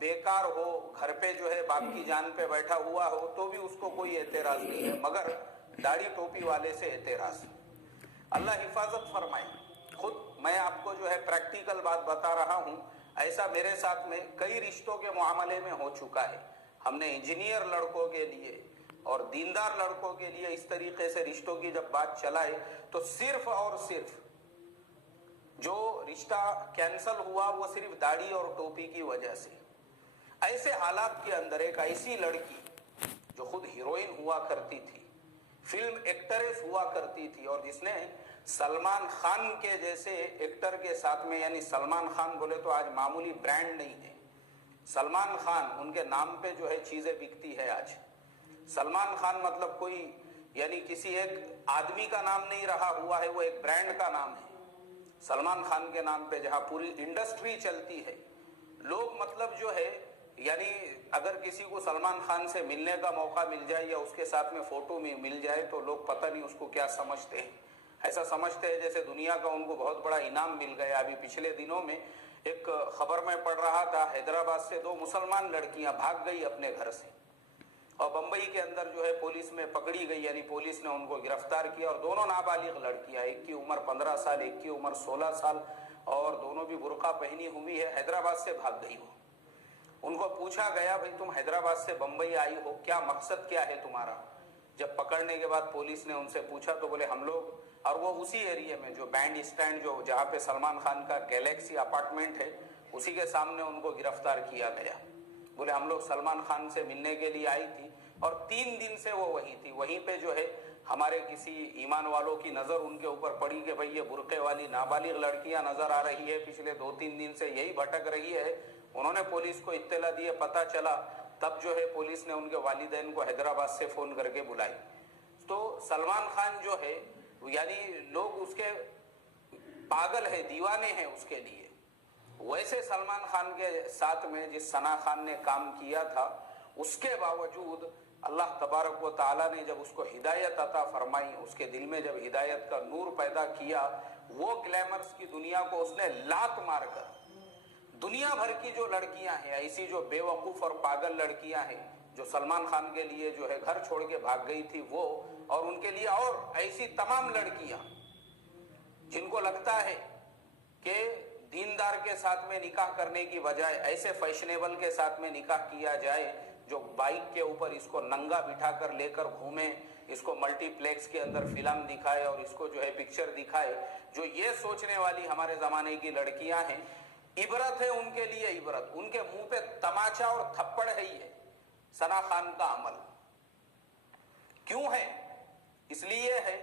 بیکار ہو, گھر پہ جو ہے باپ کی جان پہ بیٹھا ہوا ہو تو بھی اس کو کوئی اعتراض نہیں ہے, مگر داڑھی ٹوپی والے سے اعتراض. اللہ حفاظت فرمائے. خود میں آپ کو جو ہے پریکٹیکل بات بتا رہا ہوں, ایسا میرے ساتھ میں کئی رشتوں کے معاملے میں ہو چکا ہے. ہم نے انجینئر لڑکوں کے لیے اور دیندار لڑکوں کے لیے اس طریقے سے رشتوں کی جب بات چلائے تو صرف اور صرف جو رشتہ کینسل ہوا وہ صرف داڑھی اور ٹوپی کی وجہ سے. ایسے حالات کے اندر ایک ایسی لڑکی جو خود ہیروئن ہوا کرتی تھی, فلم ایکٹریس ہوا کرتی تھی, اور جس نے سلمان خان کے جیسے ایکٹر کے ساتھ میں, یعنی سلمان خان بولے تو آج معمولی برانڈ نہیں ہے, سلمان خان ان کے نام پہ جو ہے چیزیں بکتی ہے آج. سلمان خان مطلب کوئی یعنی کسی ایک آدمی کا نام نہیں رہا ہوا ہے, وہ ایک برانڈ کا نام ہے. سلمان خان کے نام پہ جہاں پوری انڈسٹری چلتی ہے, لوگ مطلب جو ہے یعنی اگر کسی کو سلمان خان سے ملنے کا موقع مل جائے یا اس کے ساتھ میں فوٹو میں مل جائے تو لوگ پتہ نہیں اس کو کیا سمجھتے ہیں. ایسا سمجھتے ہیں جیسے دنیا کا ان کو بہت بڑا انعام مل گیا. ابھی پچھلے دنوں میں ایک خبر میں پڑھ رہا تھا, حیدرآباد سے 2 مسلمان لڑکیاں بھاگ گئی اپنے گھر سے اور بمبئی کے اندر جو ہے پولیس میں پکڑی گئی, یعنی پولیس نے ان کو گرفتار کیا, اور دونوں نابالغ لڑکیاں, ایک کی عمر 15 سال, ایک کی عمر 16 سال, اور دونوں بھی برقع پہنی ہوئی ہے. حیدرآباد سے بھاگ گئی وہ. ان کو پوچھا گیا بھئی تم حیدرآباد سے بمبئی آئی ہو, کیا مقصد کیا ہے تمہارا؟ جب پکڑنے کے بعد پولیس نے ان سے پوچھا تو بولے ہم لوگ, اور وہ اسی ایریے میں جو بینڈ اسٹینڈ جو جہاں پہ سلمان خان کا گیلیکسی اپارٹمنٹ ہے اسی کے سامنے ان کو گرفتار کیا گیا. بولے ہم لوگ سلمان خان سے ملنے کے لیے آئی تھی اور 3 دن سے وہ وہی تھی. وہیں پہ جو ہے ہمارے کسی ایمان والوں کی نظر ان کے اوپر پڑی کہ بھئی یہ برقعے والی نابالغ لڑکیاں نظر آ رہی ہے, پچھلے 2-3 دن سے یہی بھٹک رہی ہے. انہوں نے پولیس کو اطلاع دی, پتہ چلا, تب جو ہے پولیس نے ان کے والدین کو حیدرآباد سے فون کر کے بلائی. تو سلمان خان جو ہے یعنی لوگ اس کے پاگل ہے, دیوانے ہیں اس کے لیے. ویسے سلمان خان کے ساتھ میں جس ثنا خان نے کام کیا تھا, اس کے باوجود اللہ تبارک و تعالیٰ نے جب اس کو ہدایت عطا فرمائی, اس کے دل میں جب ہدایت کا نور پیدا کیا, وہ گلیمرز کی دنیا کو اس نے لات مار کر دنیا بھر کی جو لڑکیاں ہیں, ایسی جو بے وقوف اور پاگل لڑکیاں ہیں جو سلمان خان کے لیے جو ہے گھر چھوڑ کے بھاگ گئی تھی وہ, اور ان کے لیے اور ایسی تمام لڑکیاں جن کو لگتا ہے کہ دیندار کے ساتھ میں نکاح کرنے کی بجائے ایسے فیشنیبل کے ساتھ میں نکاح کیا جائے جو بائک کے اوپر اس کو ننگا بٹھا کر لے کر گھومے, اس کو ملٹی پلیکس کے اندر فلم دکھائے اور اس کو جو ہے پکچر دکھائے, جو یہ سوچنے والی ہمارے زمانے کی لڑکیاں ہیں, عبرت ہے ان کے لیے عبرت. ان کے منہ پہ تماچا اور تھپڑ ہے یہ ثنا خان کا عمل. کیوں ہے؟ اس لیے ہے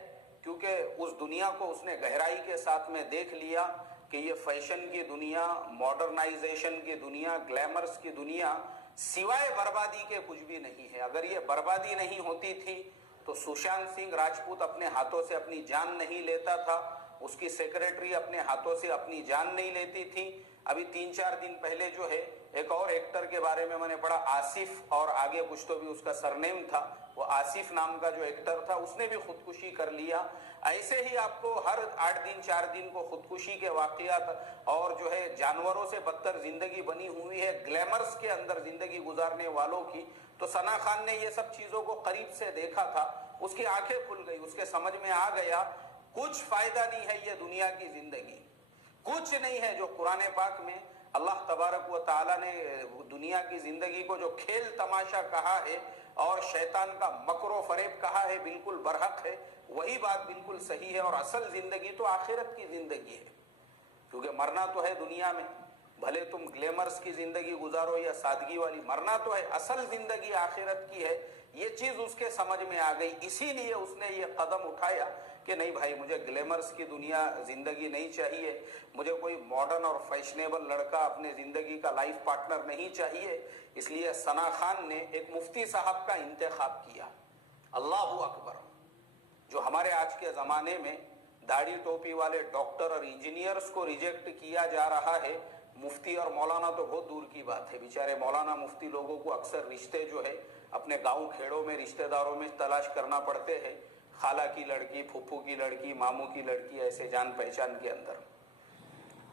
کیونکہ اس دنیا کو اس نے گہرائی کے ساتھ میں دیکھ لیا کہ یہ فیشن کی دنیا, ماڈرنائزیشن کی دنیا, گلیمرز کی دنیا سوائے بربادی کے کچھ بھی نہیں ہے. اگر یہ بربادی نہیں ہوتی تھی تو سشانت سنگھ راجپوت اپنے ہاتھوں سے اپنی جان نہیں لیتا تھا, اس کی سیکریٹری اپنے ہاتھوں سے اپنی جان نہیں لیتی تھی. ابھی 3-4 دن پہلے جو ہے ایک اور ایکٹر کے بارے میں نے پڑھا, آصف, اور آگے کچھ تو بھی اس کا سرنیم تھا, وہ آصف نام کا جو ایکٹر تھا اس نے بھی خودکشی کر لیا. ایسے ہی آپ کو ہر 8 دن 4 دن کو خودکشی کے واقعات اور جو ہے جانوروں سے بدتر زندگی بنی ہوئی ہے گلیمرز کے اندر زندگی گزارنے والوں کی. تو ثنا خان نے یہ سب چیزوں کو قریب سے دیکھا تھا, اس کی آنکھیں کھل گئی, اس کے سمجھ میں آ گیا کچھ فائدہ نہیں ہے یہ دنیا کی زندگی, کچھ نہیں ہے. جو قرآن پاک میں اللہ تبارک و تعالیٰ نے دنیا کی زندگی کو جو کھیل تماشا کہا ہے اور شیطان کا مکر و فریب کہا ہے, بالکل برحق ہے, وہی بات بالکل صحیح ہے. اور اصل زندگی تو آخرت کی زندگی ہے, کیونکہ مرنا تو ہے دنیا میں, بھلے تم گلیمرز کی زندگی گزارو یا سادگی والی, مرنا تو ہے. اصل زندگی آخرت کی ہے. یہ چیز اس کے سمجھ میں آ گئی, اسی لیے اس نے یہ قدم اٹھایا کہ نہیں بھائی, مجھے گلیمرز کی دنیا زندگی نہیں چاہیے, مجھے کوئی ماڈرن اور فیشنیبل لڑکا اپنے زندگی کا لائف پارٹنر نہیں چاہیے. اس لیے ثنا خان نے ایک مفتی صاحب کا انتخاب کیا. اللہ اکبر. جو ہمارے آج کے زمانے میں داڑھی ٹوپی والے ڈاکٹر اور انجینئرز کو ریجیکٹ کیا جا رہا ہے, مفتی اور مولانا تو بہت دور کی بات ہے. بیچارے مولانا مفتی لوگوں کو اکثر رشتے جو ہے اپنے گاؤں کھیڑوں میں رشتہ داروں میں تلاش کرنا پڑتے ہیں, خالہ کی لڑکی, پھپھو کی لڑکی, ماموں کی لڑکی, ایسے جان پہچان کے اندر.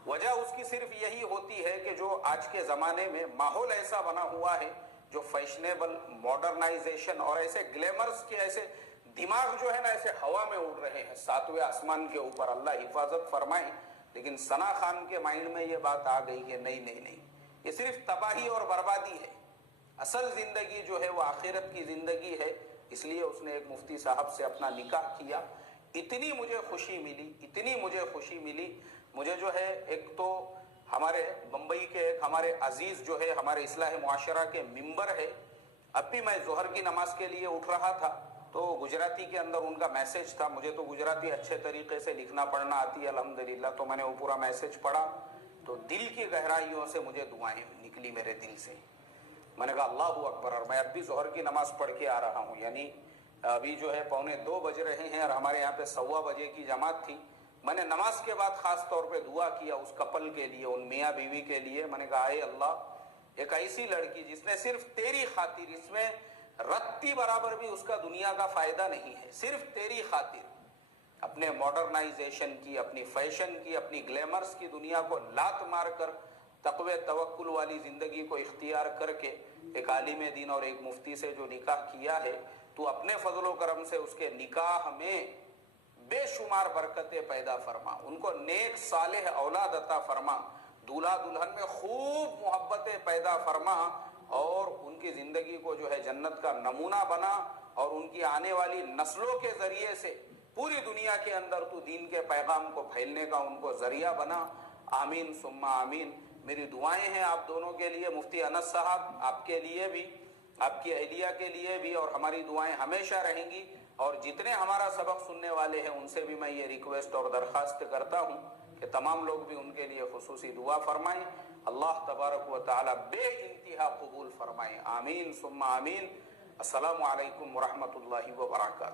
وجہ اس کی صرف یہی ہوتی ہے کہ جو آج کے زمانے میں ماحول ایسا بنا ہوا ہے، جو فیشنیبل ماڈرنائزیشن اور ایسے گلیمرز کے ایسے دماغ جو ہے نا ایسے ہوا میں اڑ رہے ہیں ساتویں آسمان کے اوپر، اللہ حفاظت فرمائے. لیکن ثنا خان کے مائنڈ میں یہ بات آ گئی کہ نہیں، یہ صرف تباہی اور بربادی ہے. اصل زندگی جو ہے وہ آخرت کی زندگی ہے. اس لیے اس نے ایک مفتی صاحب سے اپنا نکاح کیا. اتنی مجھے خوشی ملی. مجھے جو ہے ایک تو ہمارے بمبئی کے ایک ہمارے عزیز جو ہے ہمارے اصلاح معاشرہ کے ممبر ہے، اب بھی میں ظہر کی نماز کے لیے اٹھ رہا تھا تو گجراتی کے اندر ان کا میسج تھا. مجھے تو گجراتی اچھے طریقے سے لکھنا پڑھنا آتی ہے الحمدللہ، تو میں نے وہ پورا میسج پڑھا تو دل کی گہرائیوں سے مجھے دعائیں نکلی میرے دل سے. میں نے کہا اللہ اکبر. اور میں اب بھی ظہر کی نماز پڑھ کے آ رہا ہوں، یعنی ابھی جو ہے 1:45 بج رہے ہیں اور ہمارے یہاں پہ 1:15 بجے کی جماعت تھی. میں نے نماز کے بعد خاص طور پہ دعا کیا اس کپل کے لیے، ان میاں بیوی کے لیے. میں نے کہا اے اللہ، ایک ایسی لڑکی جس نے صرف تیری خاطر، اس میں رتی برابر بھی اس کا دنیا کا فائدہ نہیں ہے، صرف تیری خاطر اپنے ماڈرنائزیشن کی، اپنی فیشن کی، اپنی گلیمرز کی دنیا کو لات مار کر تقوی توکل والی زندگی کو اختیار کر کے ایک عالم دین اور ایک مفتی سے جو نکاح کیا ہے، تو اپنے فضل و کرم سے اس کے نکاح میں بے شمار برکتیں پیدا فرما، ان کو نیک صالح اولاد عطا فرما، دولہا دلہن میں خوب محبتیں پیدا فرما اور ان کی زندگی کو جو ہے جنت کا نمونہ بنا اور ان کی آنے والی نسلوں کے ذریعے سے پوری دنیا کے اندر تو دین کے پیغام کو پھیلنے کا ان کو ذریعہ بنا. آمین ثم آمین. میری دعائیں ہیں آپ دونوں کے لیے، مفتی انس صاحب آپ کے لیے بھی، آپ کی اہلیہ کے لیے بھی، اور ہماری دعائیں ہمیشہ رہیں گی. اور جتنے ہمارا سبق سننے والے ہیں ان سے بھی میں یہ ریکویسٹ اور درخواست کرتا ہوں کہ تمام لوگ بھی ان کے لیے خصوصی دعا فرمائیں. اللہ تبارک و تعالی بے انتہا قبول فرمائیں. آمین ثم آمین. السلام علیکم ورحمۃ اللہ وبرکاتہ.